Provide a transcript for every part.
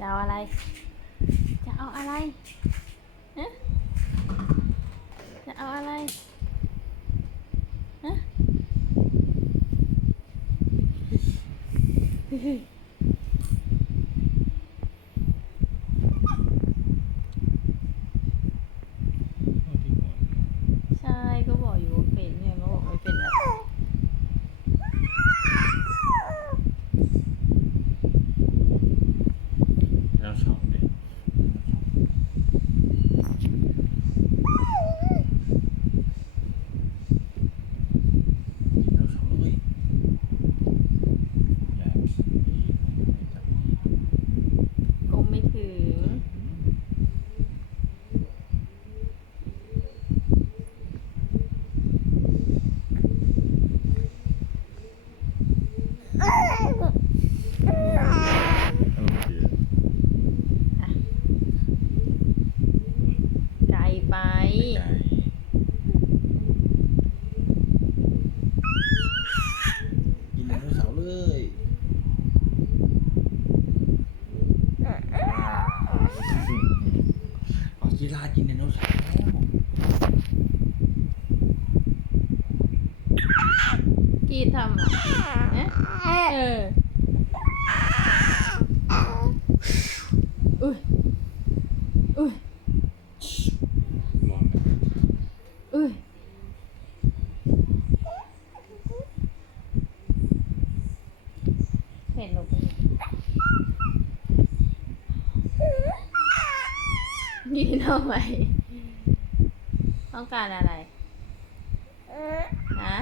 จะเอาอะไร จะเอาอะไรฮะจะเอาอะไรฮะ เอาที่หัว ใช่ก็บอกอยู่ว่าเป็นเนี่ยก็บอกไม่เป็นแล้ว แล้วสองเนี่ยแล้วสองเลยอย่าดีไม่จับดี ก็ไม่ถึง โอเค ไกลไป ไม่ไกลกินไดโนเสาร์เลยเอากีฬากินไดโนเสาร์แล้วกีดทำอะเอ๊ะเอออุ้ยอุ้ยร้อนไหมอุ้ยเห็นหนูปะ เนี่ยยืนทำไมต้องการอะไรฮะ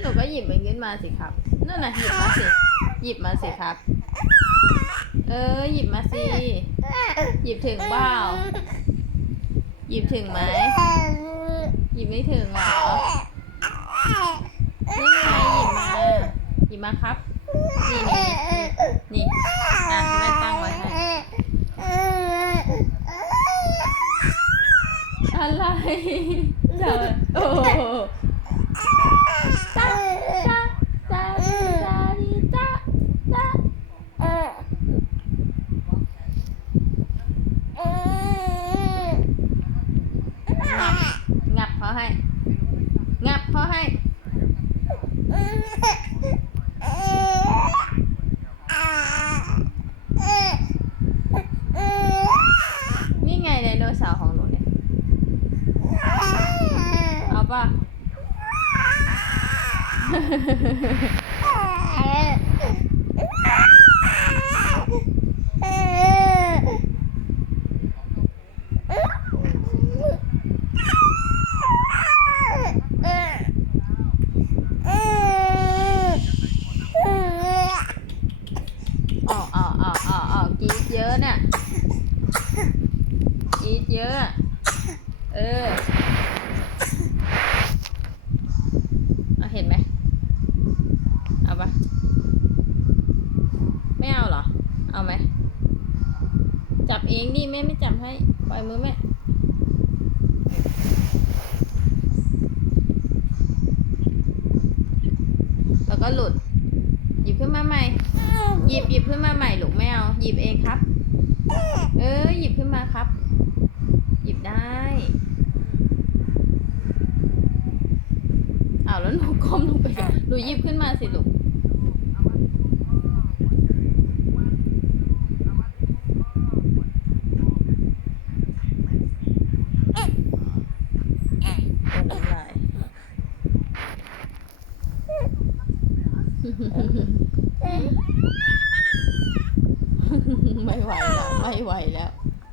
หนูก็หยิบมันขึ้นมาสิครับ นั่นน่ะหยิบมาสิ หยิบมาสิครับ เออ หยิบมาสิ หยิบถึงเปล่า หยิบถึงไหม หยิบไม่ถึงเหรอนี่ไงหยิบมา หยิบมาครับ นี่นี่นี่อะแม่ตั้งไว้ให้อะไรจะโอ้โหจ้าจ้าจ้าจ้าดีจ้าจ้างับงับเขาให้ งับเขาให้ นี่ไงไดโนเสาร์ของหนูเนี่ย เอาป่ะ อ๋ออ๋ออ๋ออ๋ออ๋ อกรีดเยอะเนี่ยกรีดเยอะ เออเอาเห็นไหมเอาปะไม่เอาเหรอ เอาไหม จับเองดิแม่ไม่จับให้ ปล่อยมือแม่แล้วก็หลุด หยิบขึ้นมาใหม่ หยิบหยิบขึ้นมาใหม่ลูกไม่เอา หยิบเองครับ เออหยิบขึ้นมาครับ หยิบได้อ้าวแล้วหนูก้มลงไปหนูหยิบขึ้นมาสิลูกโดนน้ำลาย ไม่ไหวแล้ว ไม่ไหวแล้ว